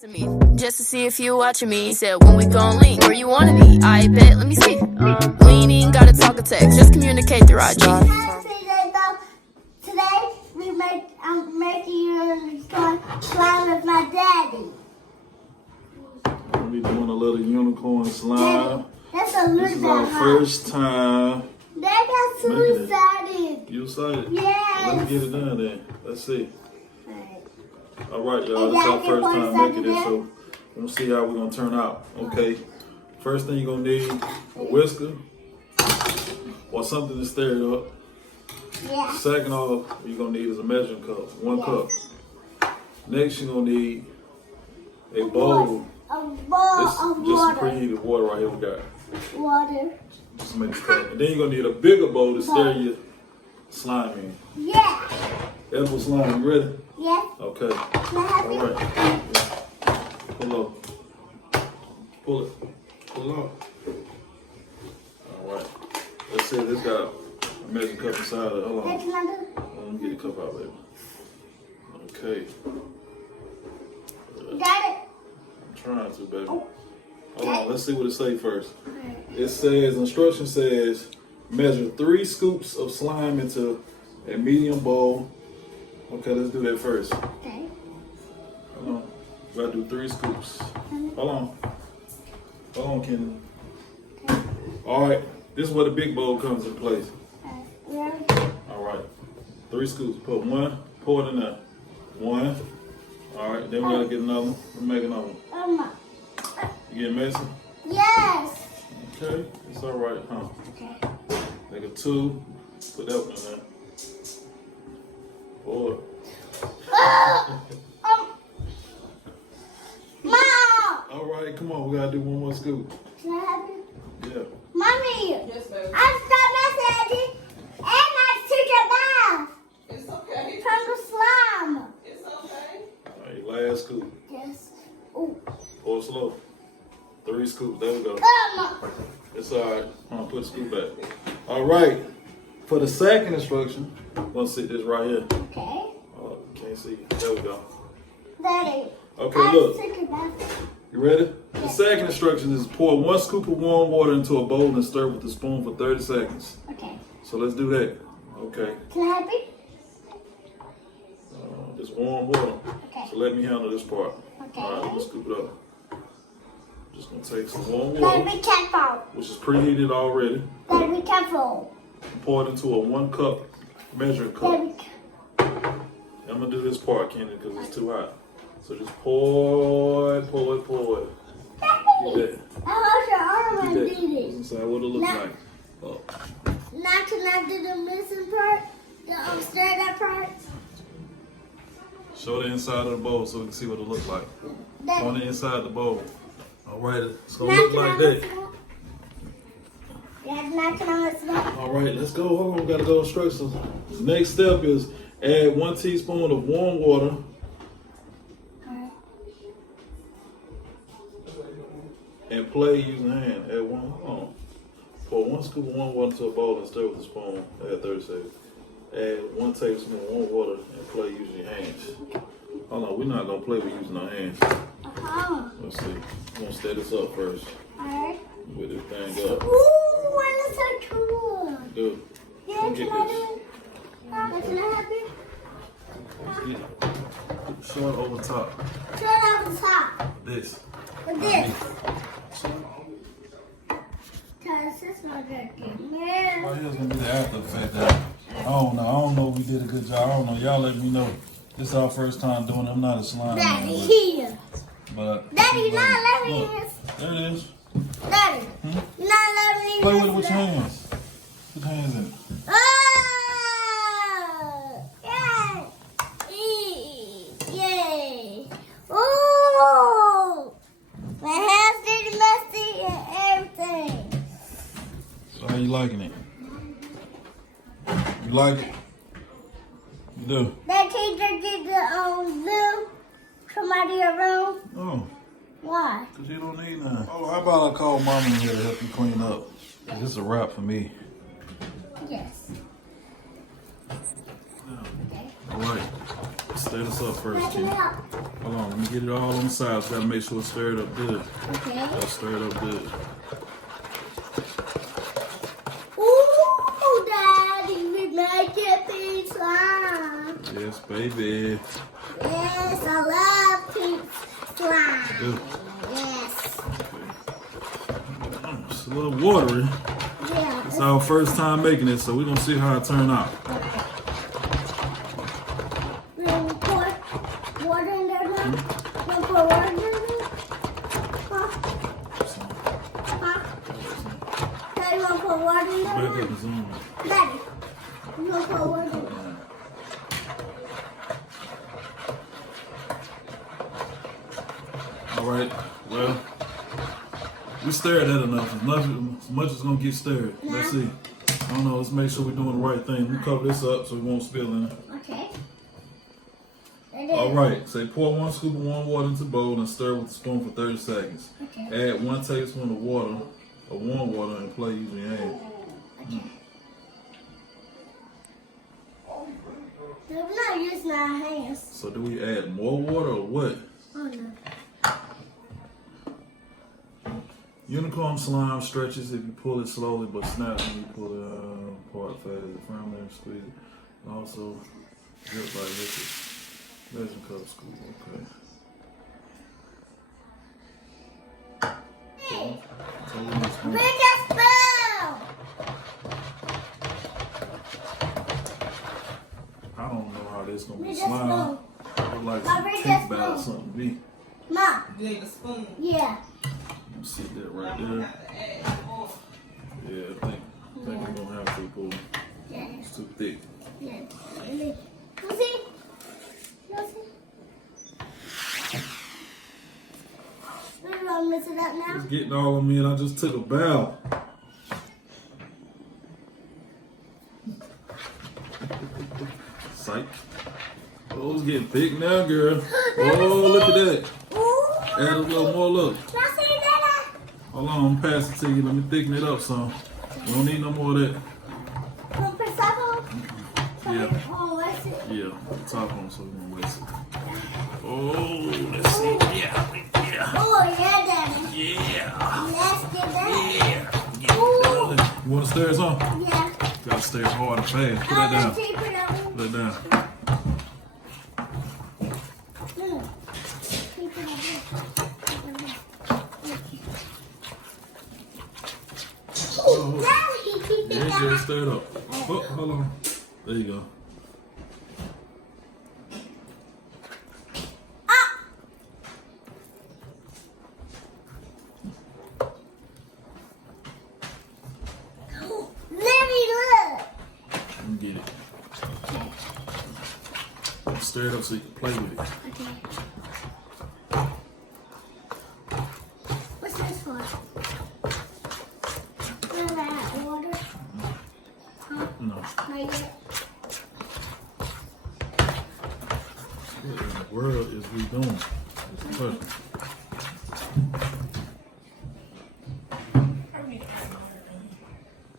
To me, just to see if you watching me. He said, when we gon' link, where you wanna be? I bet, let me see. We ain't even gotta talk or text, just communicate through IG. Today I'm making you slime with my daddy. We doing a little unicorn slime. That's a little bit. This is our first time. Dad got so excited. You excited? Yes. Let's get it done then. Let's see. All right, y'all. This is our first time making this, so we'll see how we're gonna turn out. Okay. First thing you're gonna need a whisker or something to stir it up. Yeah. Second off, you're gonna need is a measuring cup, 1 cup. Next, you're gonna need a bowl. A bowl of Just water. preheated water right here. We got Water. just to make it cold. And then you're gonna need a bigger bowl to stir your slime in. Yeah. Edible slime, you ready? Yeah. Okay. Can I have All it? right. Yeah. Pull up. Pull it. Pull it up. All right. Let's see. This got a measuring cup inside of it. Hold Hey, on. can I do it? Let me get the cup out, baby. Okay. You got it? I'm trying to, baby. Oh. Hold on. Let's see what it say first. It says, instruction says, measure 3 scoops of slime into a medium bowl. Okay, let's do that first. Okay. Hold on. We gotta do 3 scoops. Hold on. Hold on, Kenan. Okay. All right. This is where the big bowl comes into place. Yeah. All right. 3 scoops. Put 1. Pour it in there. 1. All right. Then we gotta get another one. We'll make another one. You getting messy? Yes. Okay. It's all right, huh? Okay. Make a 2. Put that one in there. Pour it. Mom! All right. Come on. We gotta do 1 more scoop. Can I have it? Yeah. Mommy! Yes, baby. I stopped messaging and I took a bath It's okay. from the slime. It's okay. All right. Last scoop. Yes. Ooh. Pour slow. 3 scoops. There we go. Mom! It's all right. I'm gonna put the scoop back. All right. For the second instruction, I'm gonna sit this right here. Okay. Oh, can't see. There we go. Daddy. Okay, I look. took a bath. You ready? The second instruction is pour 1 scoop of warm water into a bowl and stir with a spoon for 30 seconds. Okay. So let's do that. Okay. Can I have it? Just warm water. Okay. So let me handle this part. Okay. All right, let's scoop it up. Just gonna take some warm Daddy, water, be careful. which is preheated already. Daddy, be careful. Pour it into a 1 cup measuring cup. Daddy, I'm gonna do this part, Kenny, because it's too hot. So just pour it, pour it, pour it. Get that. I hold your arm Get and that. do What's this. inside? What it look No. like? Oh. Now can I do the missing part? The stir that part? Show the inside of the bowl so we can see what it looks like. On Daddy. the inside of the bowl. All right, it's gonna Now look can I like mix that. it up? Yes, now can I mix it up? All right, let's go. Hold on, we gotta go instructions. The next step is add 1 teaspoon of warm water. And play using hand. Add 1. Hold on. Pour 1 scoop of warm water into a bowl and stir with a spoon. Add 30 seconds. Add 1 tablespoon of warm water and play using your hands. Hold on, we're not gonna play with using our hands. Let's see. I'm gonna set this up first. Alright. With this thing up. Ooh, that is so cool. Good. Yeah, Let me can get I this. do it? Can I have it? Let's get it. Show it over top. Turn it on the top. This. With this. Cause this one drinking. Yeah. Right here's gonna be the after effect. I don't know. I don't know if we did a good job. I don't know. Y'all let me know. This is our first time doing it. I'm not a slime Daddy, man, here. but Daddy, you're not letting me look, use. there it is. Daddy, you're not letting me Play use with it with your that. hands. Put your hands in it. Oh! Yay! Yay! Ooh! My hands getting messy and everything. So how you liking it? You like it? You do? That teacher did the blue come out of your room. Oh, Why? because you don't need none. Oh, how about I call Mama in here to help you clean up? This is a wrap for me. Yes. Okay. Alright. Stir this up first, Make G. it up. Hold on, let me get it all on the sides. Gotta make sure it's stirred up good. Okay. Gotta stir it up good. Ooh, Daddy, we make it pink slime. Yes, baby. Yes, I love pink slime. Good. Yes. It's a little watery. Yeah. It's our first time making it, so we're gonna see how it turn out. We'll pour water in there now. We'll pour water in there now. Huh? Huh? Daddy, you want to pour water in there Back up now? the zoom. Daddy, you want to pour water in there? Alright, well, we stirred that enough. As much as gonna get stirred. Let's see. I don't know, let's make sure we're doing the right thing. We cover this up so we won't spill in it. Okay. Alright, say pour 1 scoop of warm water into the bowl and stir with a spoon for 30 seconds. Okay. Add 1 tablespoon of warm water, and play using your hand. We're not using our hands. So do we add more water or what? Oh no. Unicorn slime stretches if you pull it slowly, but snaps when you pull it apart fast. Firmly and squeeze it. Also, drip by liquid. Resin cup scoop. Okay. Totally Bring spoon. a spoon. I don't know how this gonna be Bring a slime. spoon. Look like Mom, some bring cake that batter or spoon. something to me. Mom. You need a spoon. Yeah. Let me see that right I'm gonna there. have to add more. Yeah, I think we're gonna have to pull. Yeah. It's too thick. Yeah. Lucy. Lucy. We're gonna mix it up now. It's getting all on me, and I just took a bow. Psych. Oh, it's getting thick now, girl. Oh, look at that. Ooh. Add a little more, look. Lucy, Dada. Hold on, I'm gonna pass it to you. Let me thicken it up some. We don't need no more of that. Con pesado. Yeah. Oh, I see. Yeah, put the top on so we don't waste it. Oh, let's see. Yeah. Oh, yeah, Daddy. Yeah. Let's get that. Yeah. You want to stir it on? Yeah. Gotta stir it hard and fast. Put that down. Keep it up. Put that down. Keep it up. Oh, Daddy, keep there it you go. up. Stir it up. Oh, hold on. There you go. Let me look. Let me get it. Stir it up so you can play with it. Okay. What's this for? Is that water? Huh? No. Not yet. What in the world is we doing? It's the question.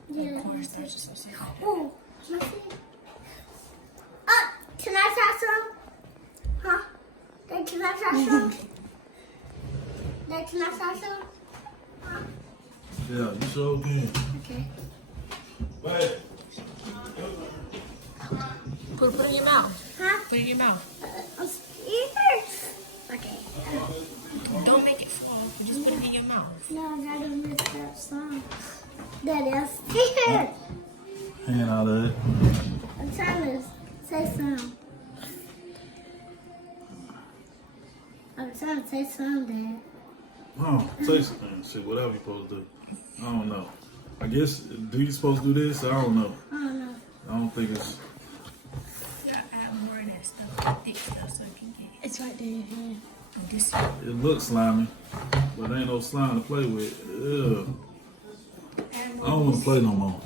Yeah. Oh, let's see. Can I try some? Huh? Dad, can I try some? Dad, can I try some? Huh? Yeah, you sure can. Okay. Hey. Put it in your mouth. Huh? Put it in your mouth. I'm scared. Okay. Don't make it fall. Just put it in your mouth. No, Daddy messed up some. Daddy, I'm scared. Hand out of it. I'm trying to say something. I'm trying to say something, Dad. Oh, say something. Shit, whatever you supposed to do. I don't know. I guess, do you supposed to do this? I don't know. I don't know. I don't think it's... Add more of that stuff, thick stuff, so you can get it. It's right there in your hand. This It looks slimy, but ain't no slime to play with. Ugh. I don't want to play no more.